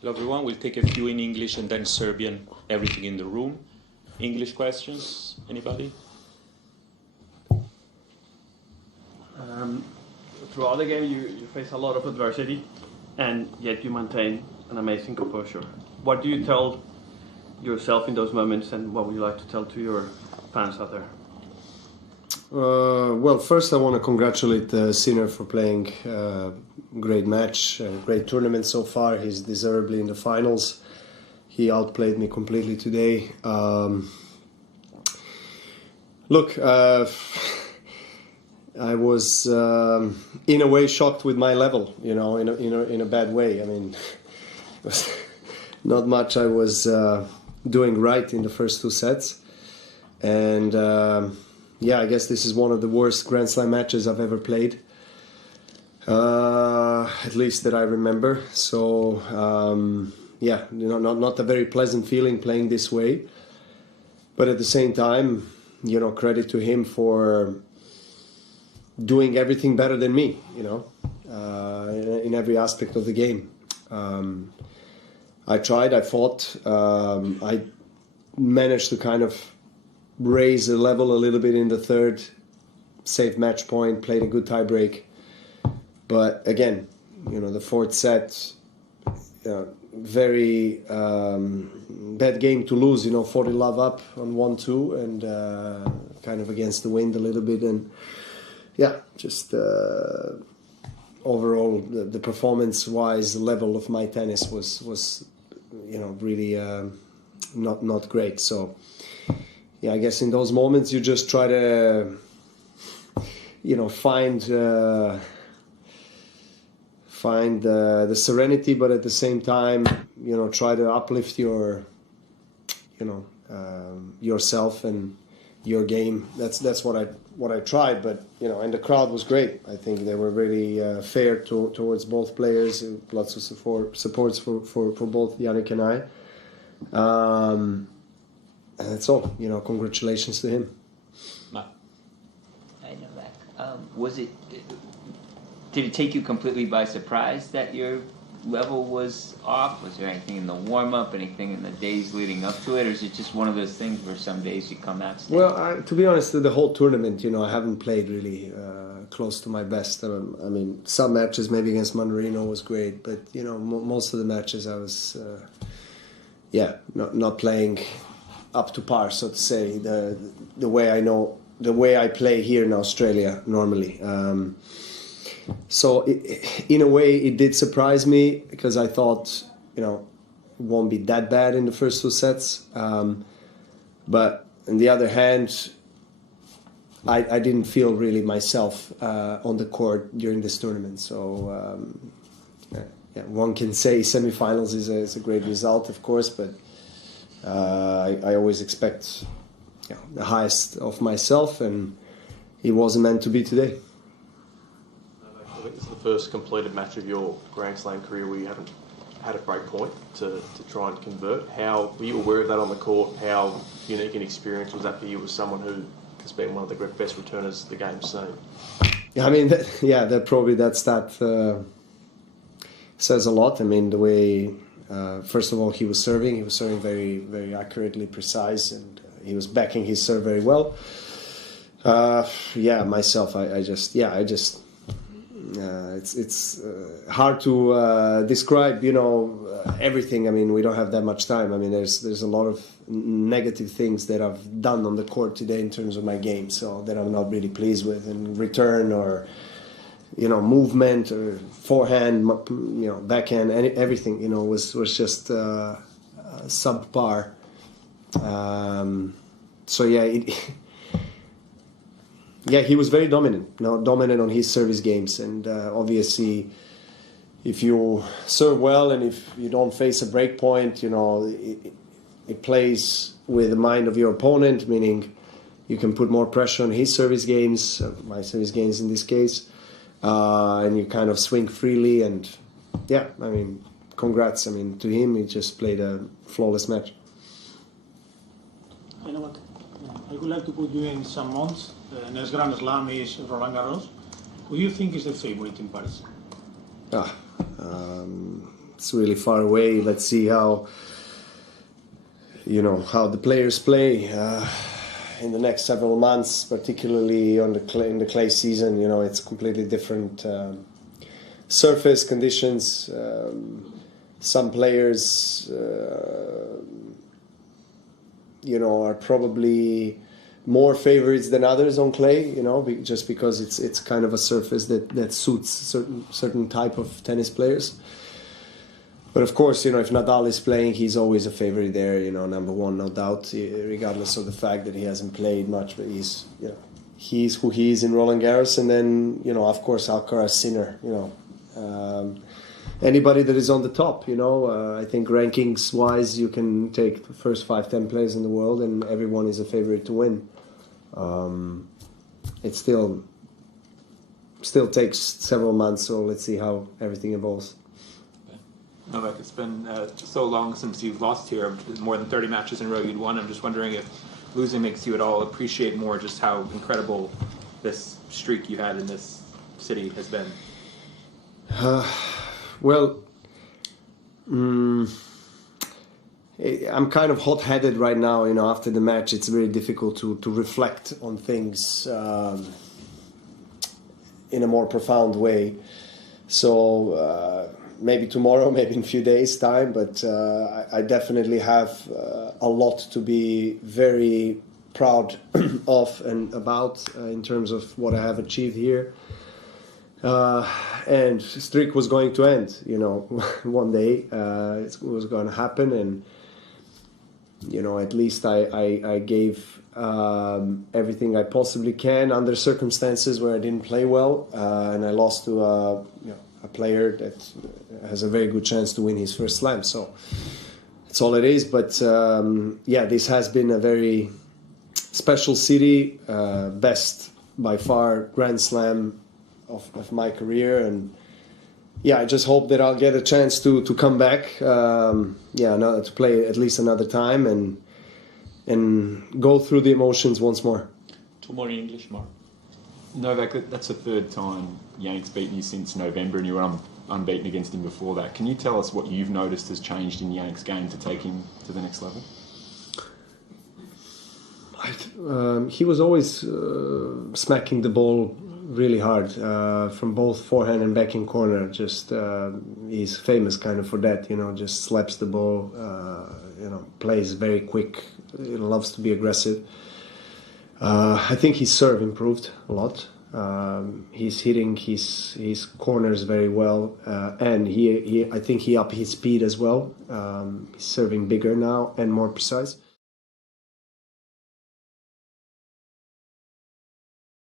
Hello everyone, we'll take a few in English and then Serbian, everything in the room. English questions, anybody? Throughout the game you face a lot of adversity and yet you maintain an amazing composure. What do you tell yourself in those moments and what would you like to tell to your fans out there? Well, first I want to congratulate Sinner for playing a great match, a great tournament so far. He's deservedly in the finals. He outplayed me completely today. Look, I was in a way shocked with my level, you know, in a bad way. I mean, it was not much I was doing right in the first two sets, and yeah, I guess this is one of the worst Grand Slam matches I've ever played, at least that I remember. So yeah, you know, not a very pleasant feeling playing this way, but at the same time, you know, credit to him for doing everything better than me, you know, in every aspect of the game. I tried, I fought, I managed to kind of raise the level a little bit in the third, saved match point, played a good tie break. But again, you know, the fourth set, very bad game to lose, you know, 40 love up on 1-2 and kind of against the wind a little bit. And yeah, just overall, the performance-wise, the level of my tennis was you know, really not great. So yeah, I guess in those moments you just try to, you know, find the serenity, but at the same time, you know, try to uplift your, you know, yourself and your game. That's what I tried. But you know, and the crowd was great. I think they were really fair towards both players. Lots of supports for both Jannik and I. And that's all. You know, congratulations to him. Hi, Novak. Did it take you completely by surprise that your level was off? Was there anything in the warm-up, anything in the days leading up to it, or is it just one of those things where some days you come out standing? Well, to be honest, the whole tournament, you know, I haven't played really close to my best. I mean, some matches maybe against Mandarino was great, but you know, most of the matches I was, not playing up to par, so to say, the way I play here in Australia normally. So in a way it did surprise me because I thought, you know, it won't be that bad in the first two sets. But on the other hand, I didn't feel really myself on the court during this tournament. So yeah, one can say semifinals is a great result, of course, but I always expect, you know, the highest of myself, and it wasn't meant to be today. I think this is the first completed match of your Grand Slam career where you haven't had a break point to try and convert. How were you aware of that on the court? How unique an experience was that for you as someone who has been one of the best returners the game's seen? Yeah, I mean, that stat says a lot. I mean, the way, first of all, he was serving very, very accurately, precise, and he was backing his serve very well. Myself, it's hard to describe, you know, everything. I mean, we don't have that much time. I mean, there's a lot of negative things that I've done on the court today in terms of my game, so that I'm not really pleased with, in return or, you know, movement or forehand, you know, backhand, everything, you know, was just subpar. So yeah, he was very dominant on his service games, and obviously, if you serve well and if you don't face a break point, you know, it plays with the mind of your opponent, meaning you can put more pressure on his service games, my service games in this case, and you kind of swing freely. And yeah, I mean, congrats. I mean, to him, he just played a flawless match. You know what? I would like to put you in some months. The next Grand Slam is Roland Garros. Who do you think is the favorite in Paris? it's really far away. Let's see how the players play in the next several months, particularly in the clay season. It's completely different surface conditions. Some players, are probably more favorites than others on clay, just because it's kind of a surface that suits certain type of tennis players. But of course, if Nadal is playing, he's always a favorite there, number one, no doubt, regardless of the fact that he hasn't played much. But he's who he is in Roland Garros, and then of course Alcaraz, Sinner, anybody that is on the top, I think rankings wise, you can take the first 5-10 players in the world, and everyone is a favorite to win. It still takes several months, so let's see how everything evolves. Novak, it's been so long since you've lost here, more than 30 matches in a row you'd won. I'm just wondering if losing makes you at all appreciate more just how incredible this streak you had in this city has been. Well, I'm kind of hot-headed right now. After the match, it's very difficult to reflect on things in a more profound way. So maybe tomorrow, maybe in a few days' time, but I definitely have a lot to be very proud of and about in terms of what I have achieved here. And streak was going to end, one day. It was going to happen, and at least I gave everything I possibly can under circumstances where I didn't play well, and I lost to a player that has a very good chance to win his first slam. So that's all it is. But this has been a very special city, best by far Grand Slam of my career, and I just hope that I'll get a chance to come back, to play at least another time and go through the emotions once more. Two more in English, Mark. Novak, that's the third time Jannik's beaten you since November, and you were unbeaten against him before that. Can you tell us what you've noticed has changed in Jannik's game to take him to the next level? He was always smacking the ball really hard from both forehand and backhand corner. Just he's famous kind of for that, just slaps the ball, plays very quick, loves to be aggressive. I think his serve improved a lot. He's hitting his corners very well, and I think he upped his speed as well. He's serving bigger now and more precise.